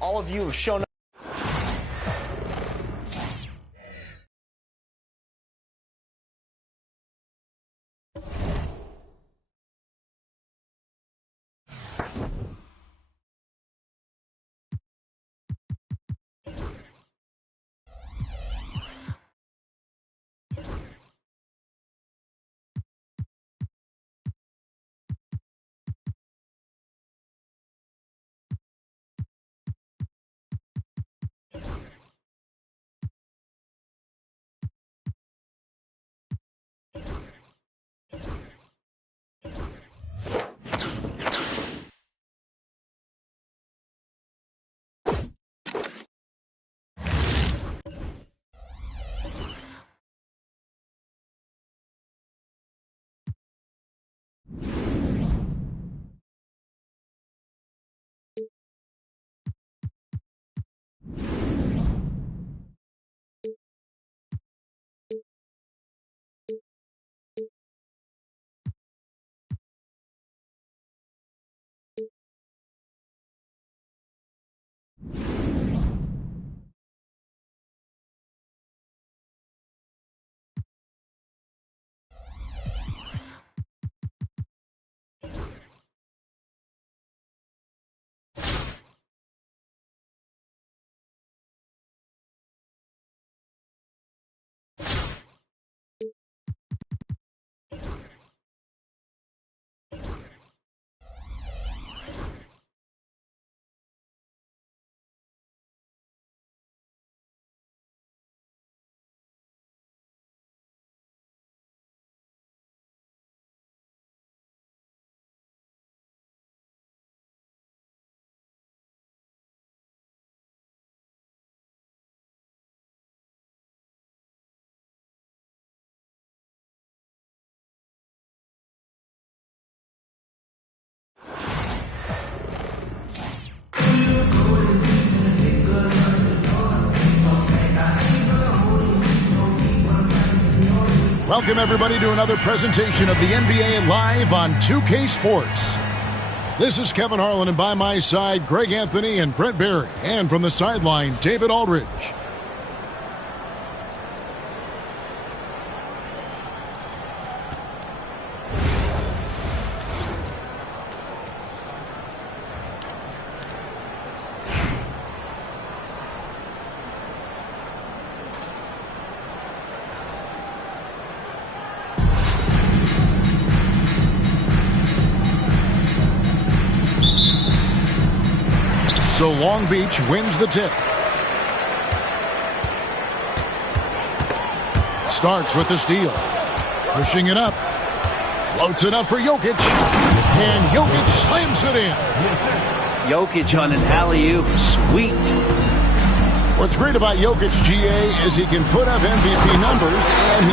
All of you have shown up. Welcome, everybody, to another presentation of the NBA Live on 2K Sports. This is Kevin Harlan, and by my side, Greg Anthony and Brent Barry. And from the sideline, David Aldridge. So Long Beach wins the tip. Starks with the steal. Pushing it up. Floats it up for Jokic. And Jokic slams it in. Jokic on an alley-oop. Sweet. What's great about Jokic, GA, is he can put up MVP numbers, and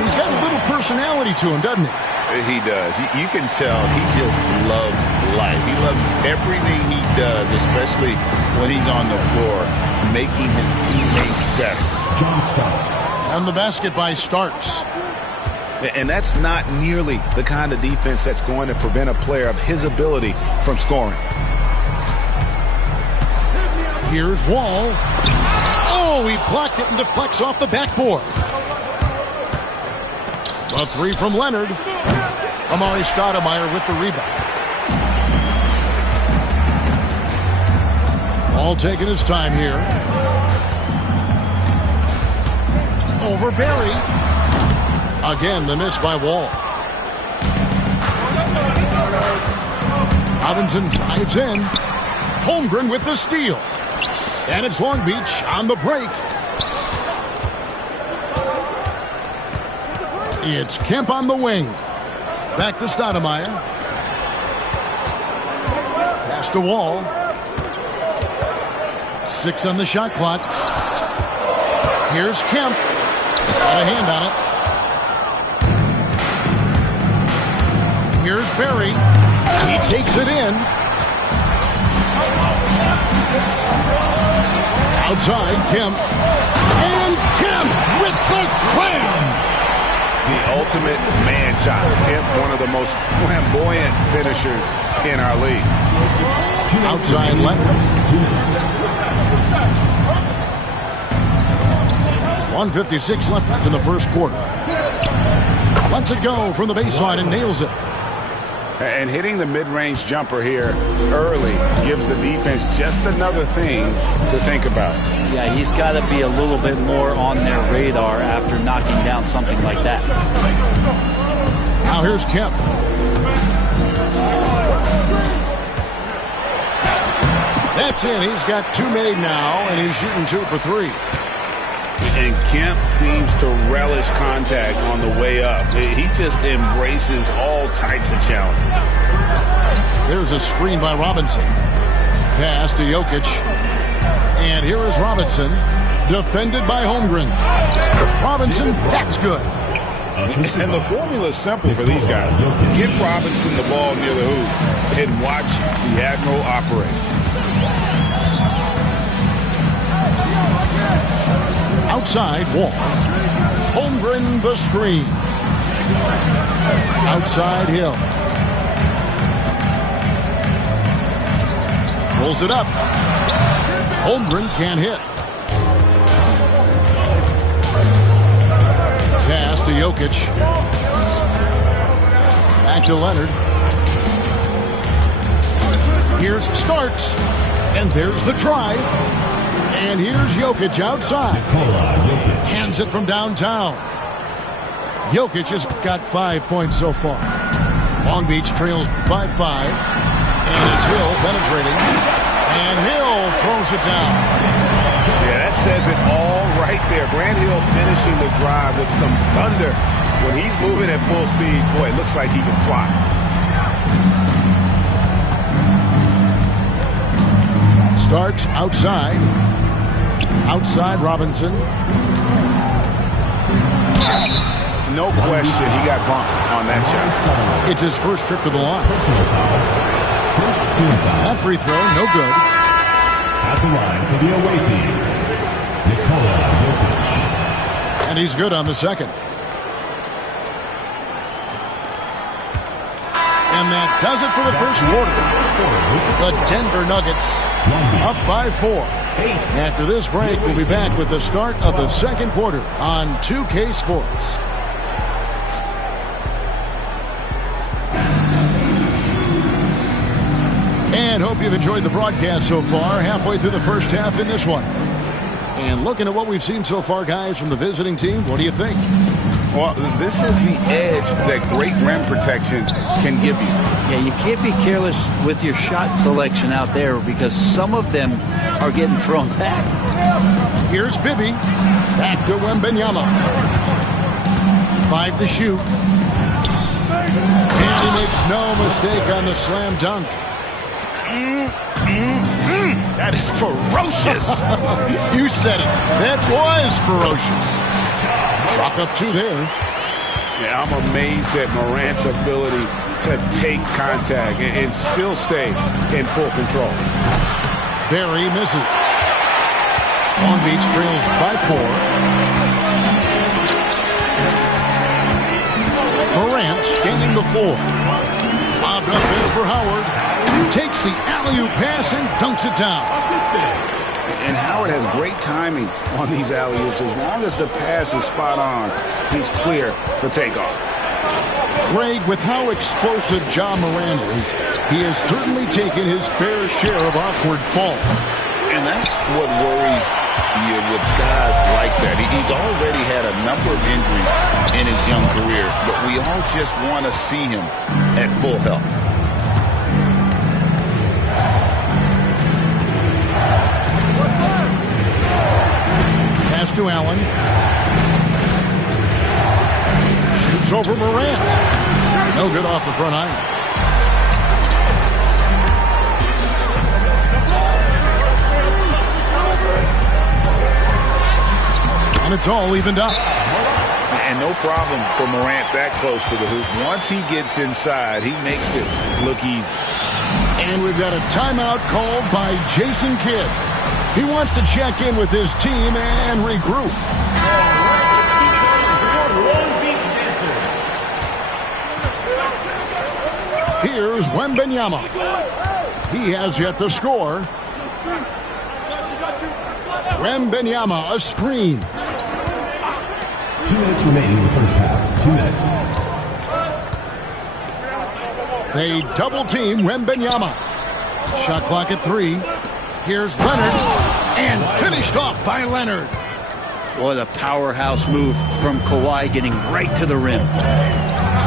he's got a little personality to him, doesn't he? He does. You can tell he just loves life. He loves everything he does, especially when he's on the floor, making his teammates better. John Starks. And the basket by Starks. And that's not nearly the kind of defense that's going to prevent a player of his ability from scoring. Here's Wall. Oh, he blocked it and deflects off the backboard. A three from Leonard. Amari Stoudemire with the rebound. All taking his time here. Over Barry. Again, the miss by Wall. Robinson drives in. Holmgren with the steal. And it's Long Beach on the break. It's Kemp on the wing. Back to Stoudemire. Pass to Wall. 6 on the shot clock. Here's Kemp. Got a hand on it. Here's Barry. He takes it in. Outside, Kemp. And Kemp with the slam! The ultimate man-child. Kemp, one of the most flamboyant finishers in our league. Outside left. 1:56 left in the first quarter. Lets it go from the baseline and nails it. And hitting the mid-range jumper here early gives the defense just another thing to think about. Yeah, he's got to be a little bit more on their radar after knocking down something like that. Now here's Kemp. That's in. He's got 2 made now, and he's shooting 2 for 3. And Kemp seems to relish contact on the way up. He just embraces all types of challenges. There's a screen by Robinson. Pass to Jokic. And here is Robinson, defended by Holmgren. Robinson, that's good. And the formula is simple for these guys. Give Robinson the ball near the hoop and watch the Admiral operate. Outside, Wall. Holmgren, the screen. Outside, Hill. Pulls it up. Holmgren can't hit. Pass to Jokic. Back to Leonard. Here's Starks. And there's the drive. And here's Jokic outside. Hands it from downtown. Jokic has got 5 points so far. Long Beach trails by 5. And it's Hill penetrating. And Hill throws it down. Yeah, that says it all right there. Grant Hill finishing the drive with some thunder. When he's moving at full speed, boy, it looks like he can fly. Starks outside. Outside Robinson. No question, he got bumped on that shot. It's his first trip to the line. That free throw, no good. At the line for the away team, Nikola Jokic. And he's good on the second. And that does it for the first quarter. The Denver Nuggets up by 4. After this break, we'll be back with the start of the second quarter on 2K Sports. And hope you've enjoyed the broadcast so far. Halfway through the first half in this one. And looking at what we've seen so far, guys, from the visiting team, what do you think? Well, this is the edge that great rim protection can give you. Yeah, you can't be careless with your shot selection out there because some of them are getting thrown back. Here's Bibby. Back to Wembanyama. 5 to shoot. And he makes no mistake on the slam dunk. That is ferocious. You said it. That was ferocious. Chalk up 2 there. Yeah, I'm amazed at Morant's ability to take contact and still stay in full control. Barry misses. Long Beach trails by 4. Morant scanning the floor. Lobbed up there for Howard. Takes the alley-oop pass and dunks it down. And Howard has great timing on these alley-oops. As long as the pass is spot on, he's clear for takeoff. Greg, with how explosive Ja Morant is, he has certainly taken his fair share of awkward falls. And that's what worries you with guys like that. He's already had a number of injuries in his young career, but we all just want to see him at full health. Pass to Allen. Shoots over Morant. No good off the front iron. And it's all evened up. And no problem for Morant that close to the hoop. Once he gets inside, he makes it look easy. And we've got a timeout called by Jason Kidd. He wants to check in with his team and regroup. Here's Wembanyama. He has yet to score. Wembanyama, a screen. 2 minutes remaining in the first half. 2 minutes. They double team Wembanyama. Shot clock at 3. Here's Leonard. And finished off by Leonard. What a powerhouse move from Kawhi, getting right to the rim.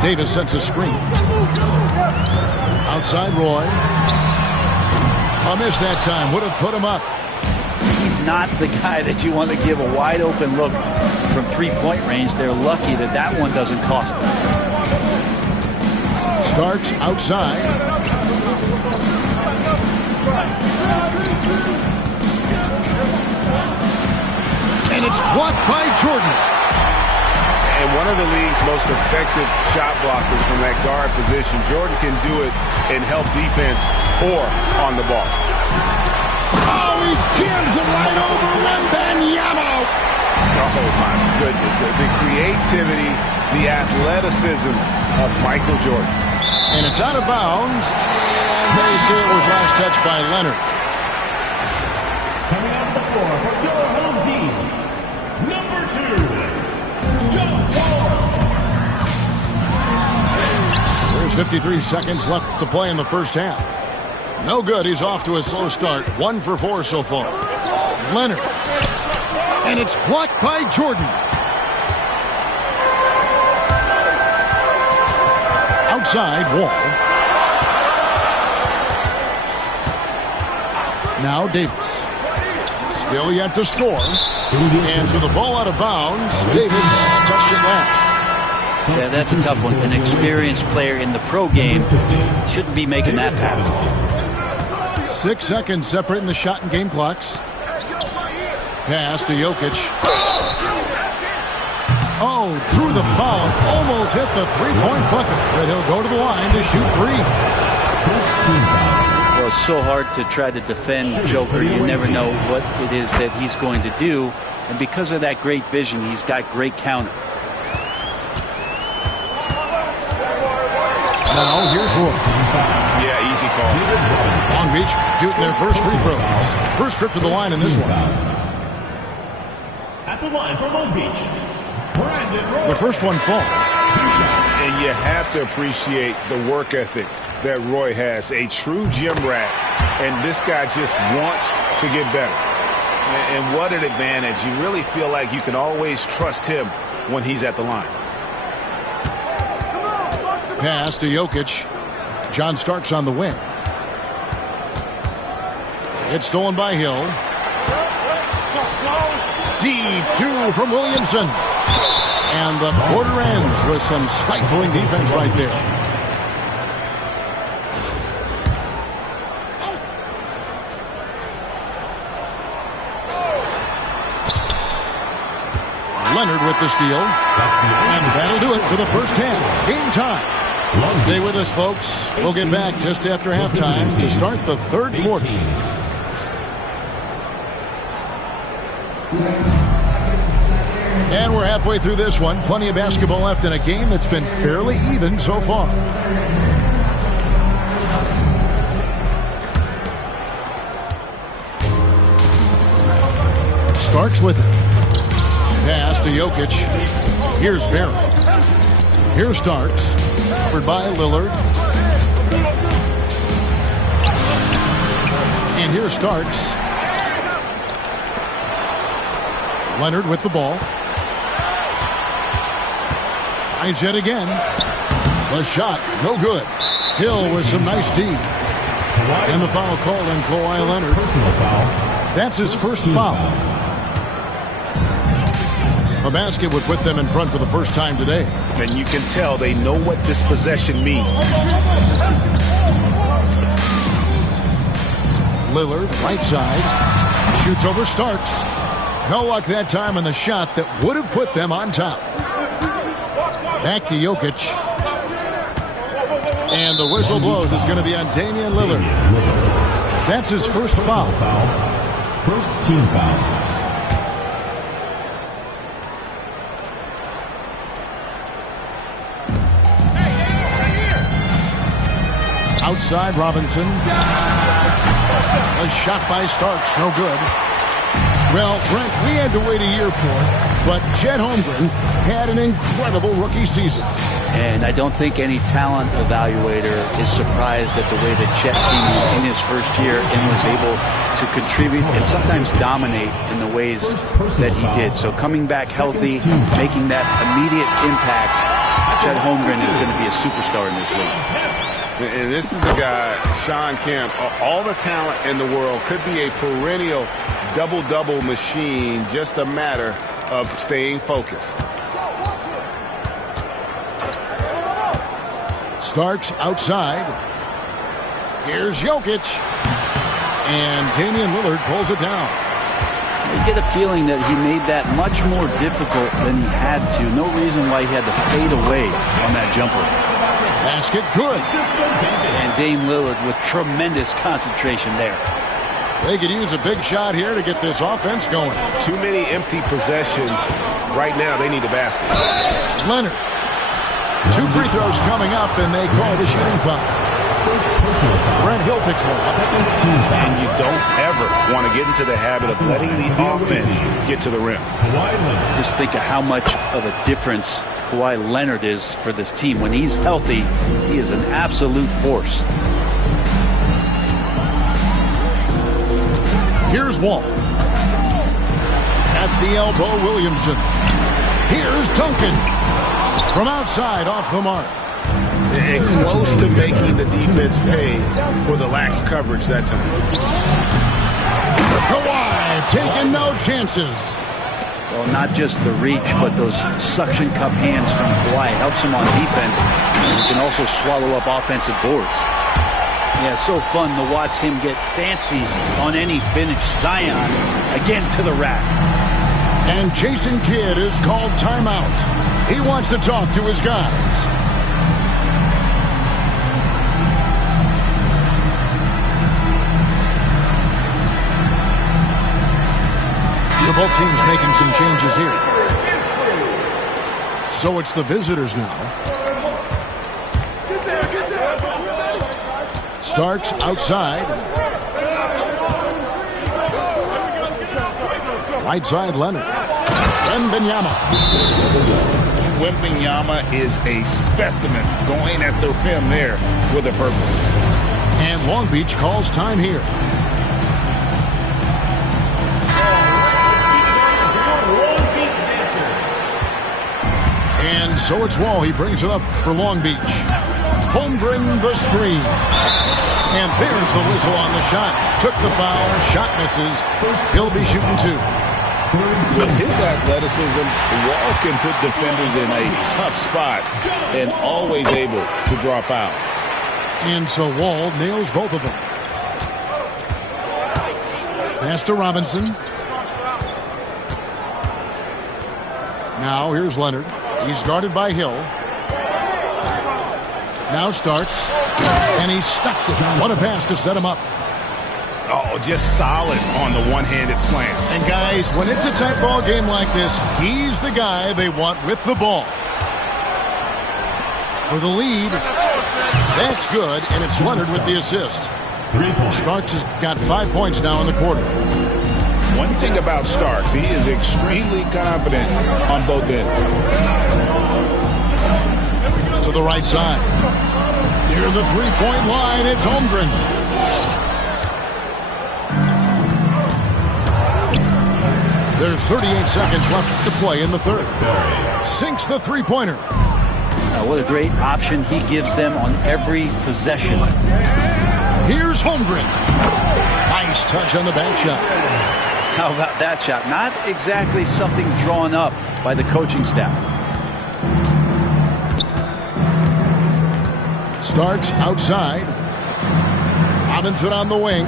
Davis sets a screen. Outside Roy. A miss that time. Would have put him up. He's not the guy that you want to give a wide open look from three-point range. They're lucky that that one doesn't cost them. Starks outside. And it's blocked by Jordan. And one of the league's most effective shot blockers from that guard position. Jordan can do it in help defense or on the ball. Oh, he jams it right over Wembanyama. Oh, my goodness. The creativity, the athleticism of Michael Jordan. And it's out of bounds. And they say it was last touched by Leonard. Coming out of the floor for your home team, number 2, John Wall. There's 53 seconds left to play in the first half. No good. He's off to a slow start. 1 for 4 so far. Leonard. And it's blocked by Jordan. Outside Wall. Now Davis. Still yet to score. And so the ball out of bounds. Davis touched it last. Yeah, that's a tough one. An experienced player in the pro game shouldn't be making that pass. 6 seconds separating the shot and game clocks. Pass to Jokic. Oh, drew the foul. Almost hit the three-point bucket. But he'll go to the line to shoot 3. Well, it's so hard to try to defend Joker. You never know what it is that he's going to do. And because of that great vision, he's got great counter. Now, here's Roy. Yeah, easy call. Long Beach shooting their first free throws. First trip to the line in this one. At the line for Long Beach, Brandon Roy. The first one falls. And you have to appreciate the work ethic that Roy has. A true gym rat. And this guy just wants to get better. And what an advantage. You really feel like you can always trust him when he's at the line. Pass to Jokic. John Starks on the wing. It's stolen by Hill. Deep 2 from Williamson. And the quarter ends with some stifling defense right there. Leonard with the steal. And that'll do it for the first half. Game time. Stay with us, folks. We'll get back just after halftime to start the third quarter. And we're halfway through this one. Plenty of basketball left in a game that's been fairly even so far. Starks with it. Pass to Jokic. Here's Barry. Here's Starks. Covered by Lillard. And here's Starks. Leonard with the ball. Tries yet again. The shot, no good. Hill with some nice D. And the foul called on Kawhi Leonard. That's his first foul. A basket would put them in front for the first time today. And you can tell they know what this possession means. Lillard, right side. Shoots over Starks. No luck that time on the shot that would have put them on top. Back to Jokic. And the whistle blows. It's going to be on Damian Lillard. That's his first foul. First team foul. Outside Robinson. A shot by Starks, no good. Well, Brent, we had to wait a year for it, but Chet Holmgren had an incredible rookie season. And I don't think any talent evaluator is surprised at the way that Chet came in his first year and was able to contribute and sometimes dominate in the ways that he did. So coming back healthy, making that immediate impact, Chet Holmgren is going to be a superstar in this league. And this is a guy, Sean Kemp, all the talent in the world, could be a perennial double-double machine, just a matter of staying focused. Starks outside. Here's Jokic. And Damian Lillard pulls it down. You get a feeling that he made that much more difficult than he had to. No reason why he had to fade away on that jumper. Basket good. And Dame Lillard with tremendous concentration there. They could use a big shot here to get this offense going. Too many empty possessions. Right now, they need a basket. Leonard. 2 free throws coming up, and they call the shooting foul. Brent Hill picks one up. And you don't ever want to get into the habit of letting the offense get to the rim. Just think of how much of a difference Kawhi Leonard is for this team. When he's healthy, he is an absolute force. Here's Wall. At the elbow, Williamson. Here's Duncan. From outside, off the mark. And close to making the defense pay for the lax coverage that time. Kawhi taking no chances. Well, not just the reach, but those suction cup hands from Kawhi helps him on defense. And he can also swallow up offensive boards. Yeah, so fun to watch him get fancy on any finish. Zion again to the rack. And Jason Kidd is called timeout. He wants to talk to his guys. So both teams making some changes here. So it's the visitors now. Starks outside. Right side, Leonard. Wembanyama. Wembanyama is a specimen going at the rim there with a purpose. And Long Beach calls time here. And so it's Wall. He brings it up for Long Beach. Holmgren the screen. And there's the whistle on the shot. Took the foul. Shot misses. He'll be shooting 2. With his athleticism, Wall can put defenders in a tough spot and always able to draw foul. And so Wall nails both of them. Pass to Robinson. Now here's Leonard. He's guarded by Hill. Now Starks. And he stuffs it. What a pass to set him up. Oh, just solid on the one-handed slam. And guys, when it's a tight ball game like this, he's the guy they want with the ball. For the lead, that's good, and it's Leonard with the assist. 3 points. Starks has got 5 points now in the quarter. One thing about Starks, he is extremely confident on both ends. To the right side. Near the three-point line, it's Holmgren. There's 38 seconds left to play in the third. Sinks the three-pointer. What a great option he gives them on every possession. Here's Holmgren. Nice touch on the bank shot. How about that shot? Not exactly something drawn up by the coaching staff. Starks outside. Robinson on the wing.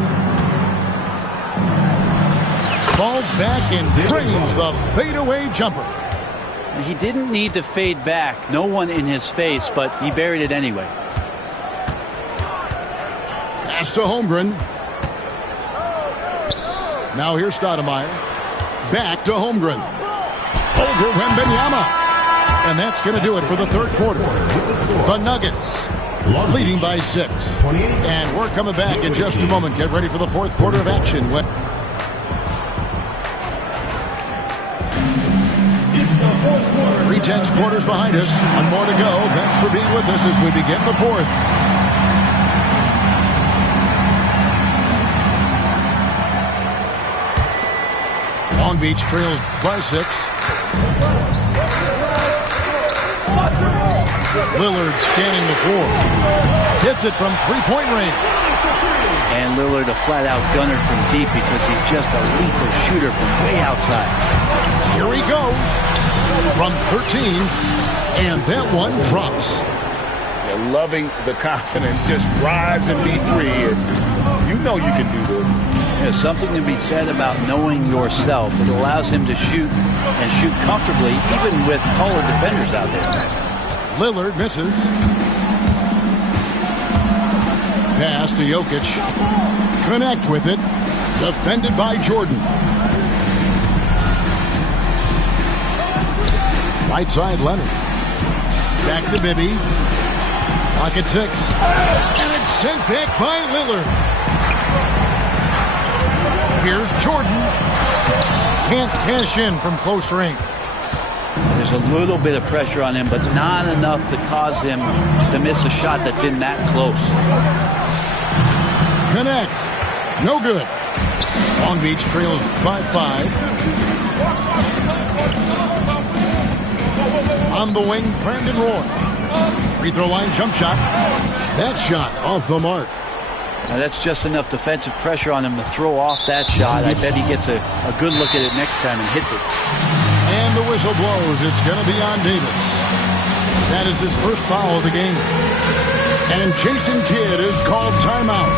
Falls back and drains the fadeaway jumper. He didn't need to fade back. No one in his face, but he buried it anyway. Pass to Holmgren. Now here's Stoudemire. Back to Holmgren. Over Wembanyama. And that's going to do it for the third quarter. The Nuggets leading by 6. And we're coming back in just a moment. Get ready for the fourth quarter of action. Three-tenths quarters behind us. One more to go. Thanks for being with us as we begin the fourth. Long Beach trails by 6. Lillard scanning the floor. Hits it from three-point range. And Lillard a flat-out gunner from deep because he's just a lethal shooter from way outside. Here he goes from 13, and that one drops. They're loving the confidence. Just rise and be free, and you know you can do this. There's something to be said about knowing yourself. It allows him to shoot and shoot comfortably, even with taller defenders out there. Lillard misses. Pass to Jokic. Connect with it. Defended by Jordan. Right side, Leonard. Back to Bibby. Pocket 6. And it's sent back by Lillard. Here's Jordan. Can't cash in from close range. There's a little bit of pressure on him, but not enough to cause him to miss a shot that's in that close. Connect. No good. Long Beach trails by 5. On the wing, Brandon Roy. Free throw line jump shot. That shot off the mark. Now that's just enough defensive pressure on him to throw off that shot. I bet he gets a good look at it next time and hits it. And the whistle blows. It's going to be on Davis. That is his first foul of the game. And Jason Kidd is called timeout.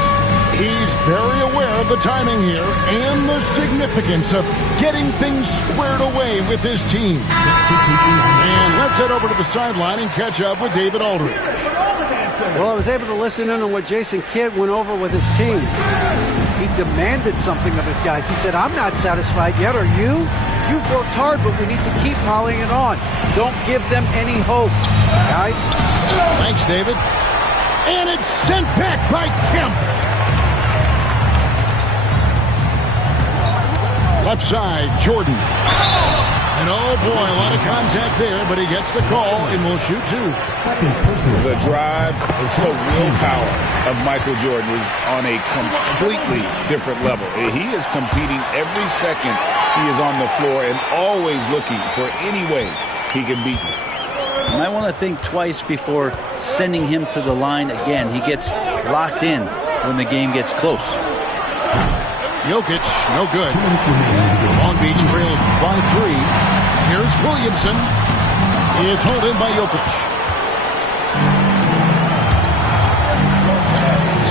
He's very aware of the timing here and the significance of getting things squared away with his team. And let's head over to the sideline and catch up with David Aldridge. Well, I was able to listen in on what Jason Kidd went over with his team. He demanded something of his guys. He said, I'm not satisfied yet, are you? You've worked hard, but we need to keep piling it on. Don't give them any hope, guys. Thanks, David. And it's sent back by Kemp. Left side, Jordan. And oh boy, a lot of contact there, but he gets the call and will shoot 2. The drive, the willpower of Michael Jordan is on a completely different level. He is competing every second he is on the floor and always looking for any way he can beat you. You might want to think twice before sending him to the line again. He gets locked in when the game gets close. Jokic, no good. Long Beach trails by 3. Here's Williamson. It's held in by Jokic.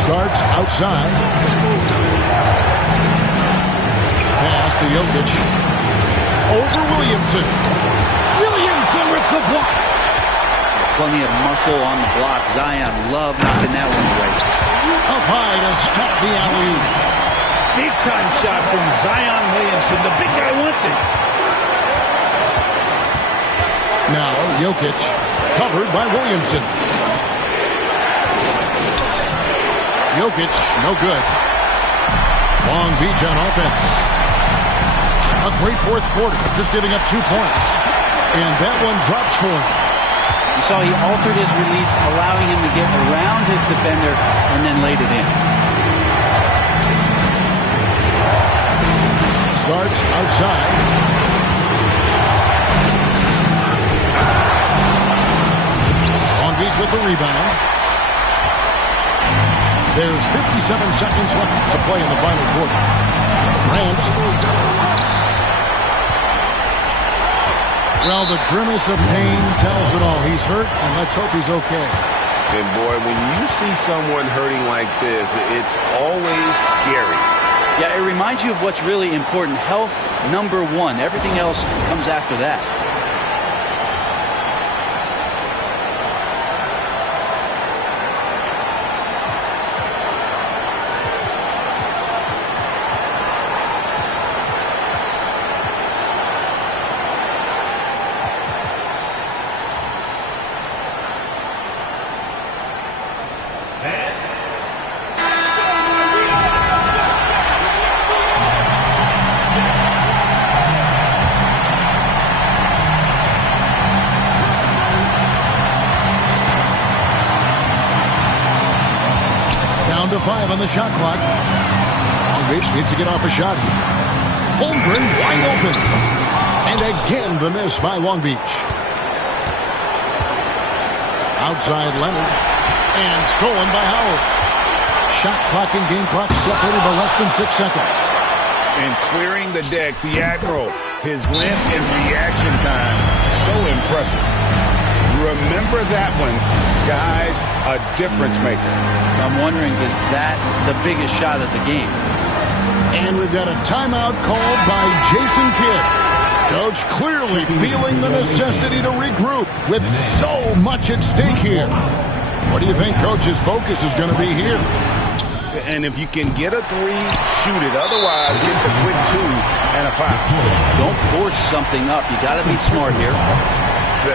Starts outside. Pass to Jokic. Over Williamson. Williamson with the block. Plenty of muscle on the block. Zion loved knocking that one away. Up high to stop the alley-oop. Big-time shot from Zion Williamson. The big guy wants it. Now Jokic covered by Williamson. Jokic, no good. Long Beach on offense. A great fourth quarter, just giving up 2 points. And that one drops for him. You saw he altered his release, allowing him to get around his defender and then laid it in. Starts outside. Long Beach with the rebound. There's 57 seconds left to play in the final quarter. Grant. Well, the grimace of pain tells it all. He's hurt, and let's hope he's okay. And boy, when you see someone hurting like this, it's always scary. Yeah, it reminds you of what's really important. Health, number 1. Everything else comes after that. Down to 5 on the shot clock. Long Beach needs to get off a shot here. Holmgren wide open. And again the miss by Long Beach. Outside Leonard. And stolen by Howard. Shot clock and game clock separated by less than 6 seconds. And clearing the deck, the Admiral, his length and reaction time, so impressive. Remember that one, guys, a difference maker. I'm wondering, is that the biggest shot of the game? And we've got a timeout called by Jason Kidd. Coach clearly feeling the necessity to regroup with so much at stake here. What do you think Coach's focus is going to be here? And if you can get a 3, shoot it. Otherwise, get the quick 2 and a foul. Don't force something up. You got to be smart here.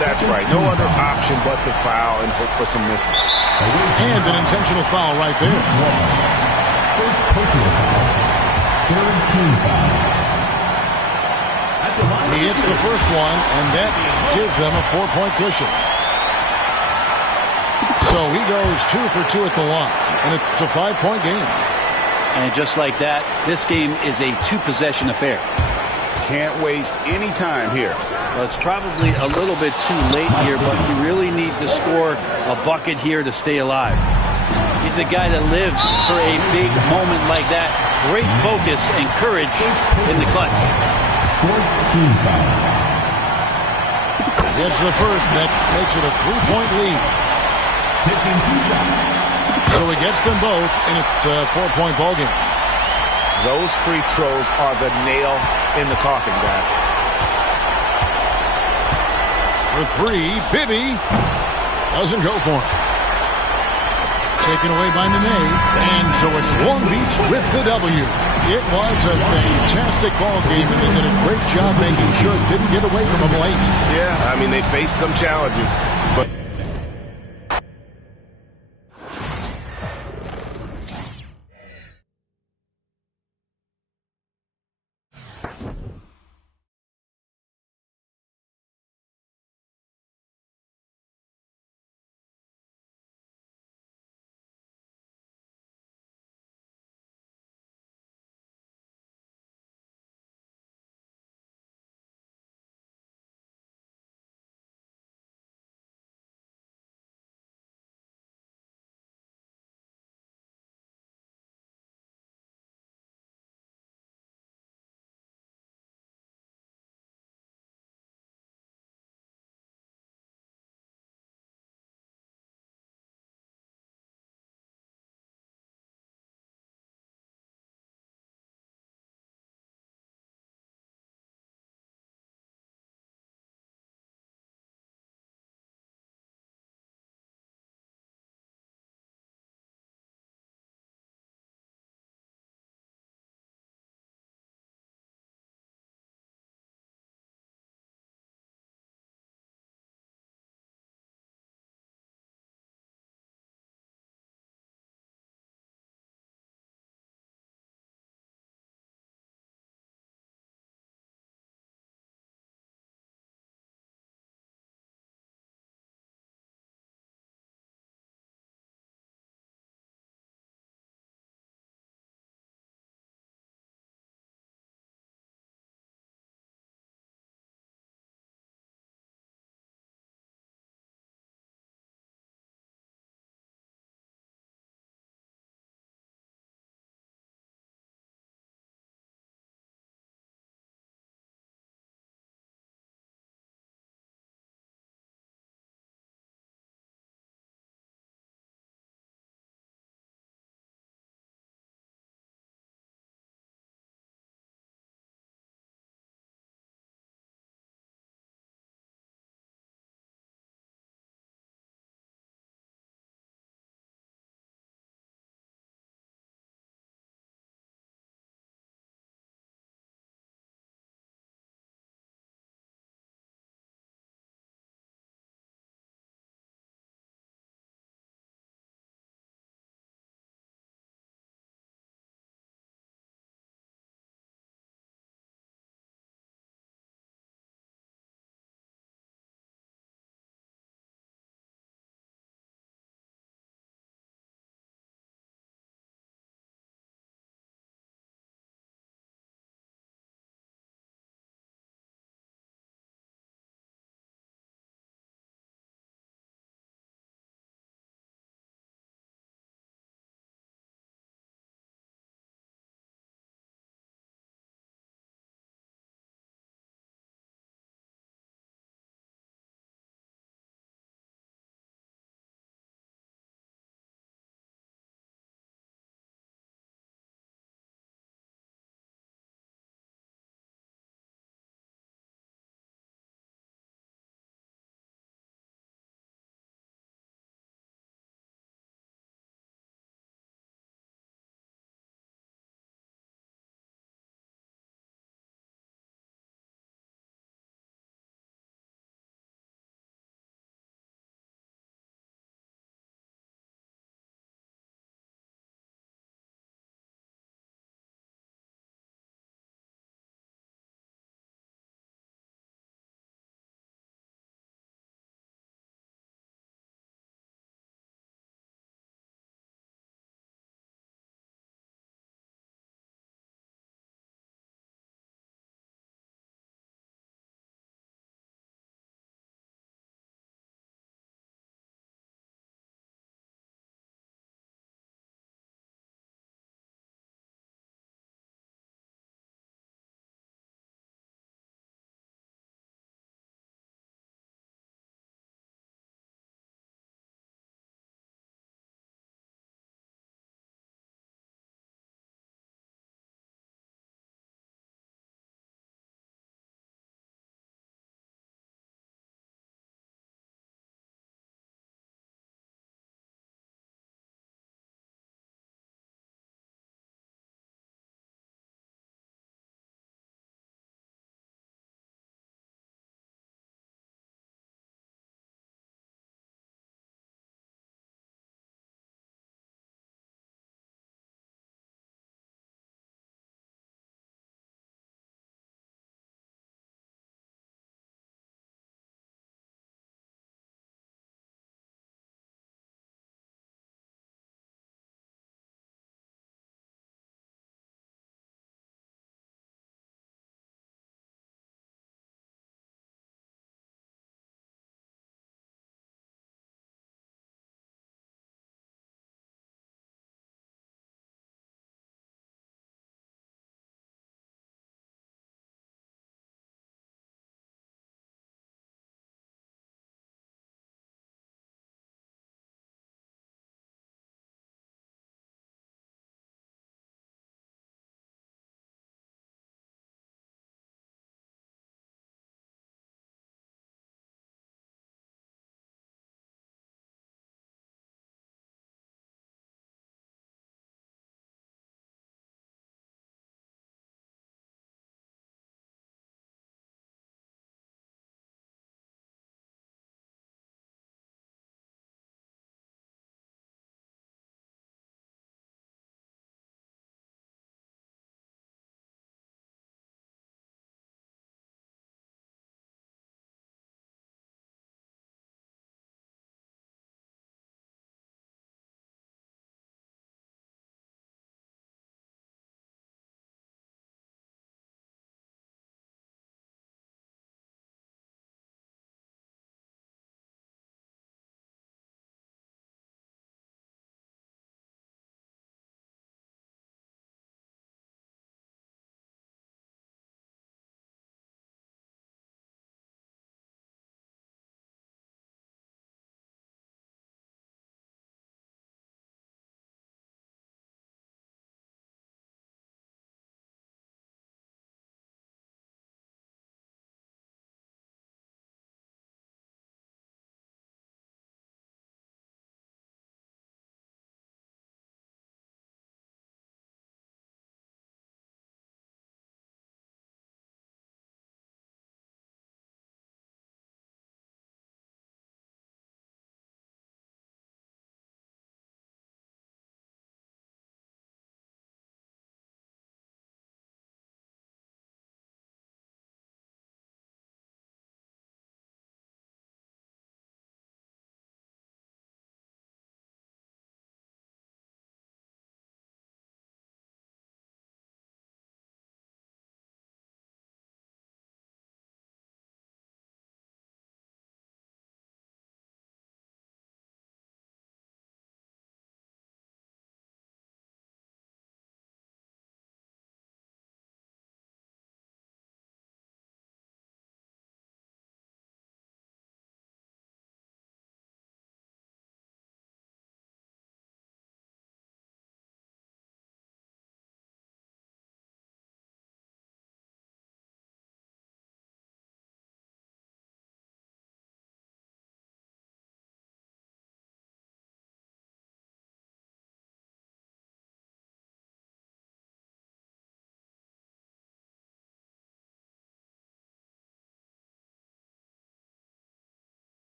That's right. No other option but to foul and hope for some misses. And an intentional foul right there. First personal foul. Third team foul. He hits the first one, and that gives them a 4-point cushion. So he goes 2 for 2 at the line, and it's a 5-point game. And just like that, this game is a 2-possession affair. Can't waste any time here. Well, it's probably a little bit too late here, but you really need to score a bucket here to stay alive. He's a guy that lives for a big moment like that. Great focus and courage in the clutch. Fourth team foul. Gets the first, that makes it a 3-point lead. Taking 2 shots. So he gets them both, and it's a 4-point ballgame. Those free throws are the nail in the coffin, guys. For 3, Bibby doesn't go for him. Taken away by Nene, and so it's Long Beach with the W. It was a fantastic ball game, and they did a great job making sure it didn't get away from them late. Yeah, I mean, they faced some challenges, but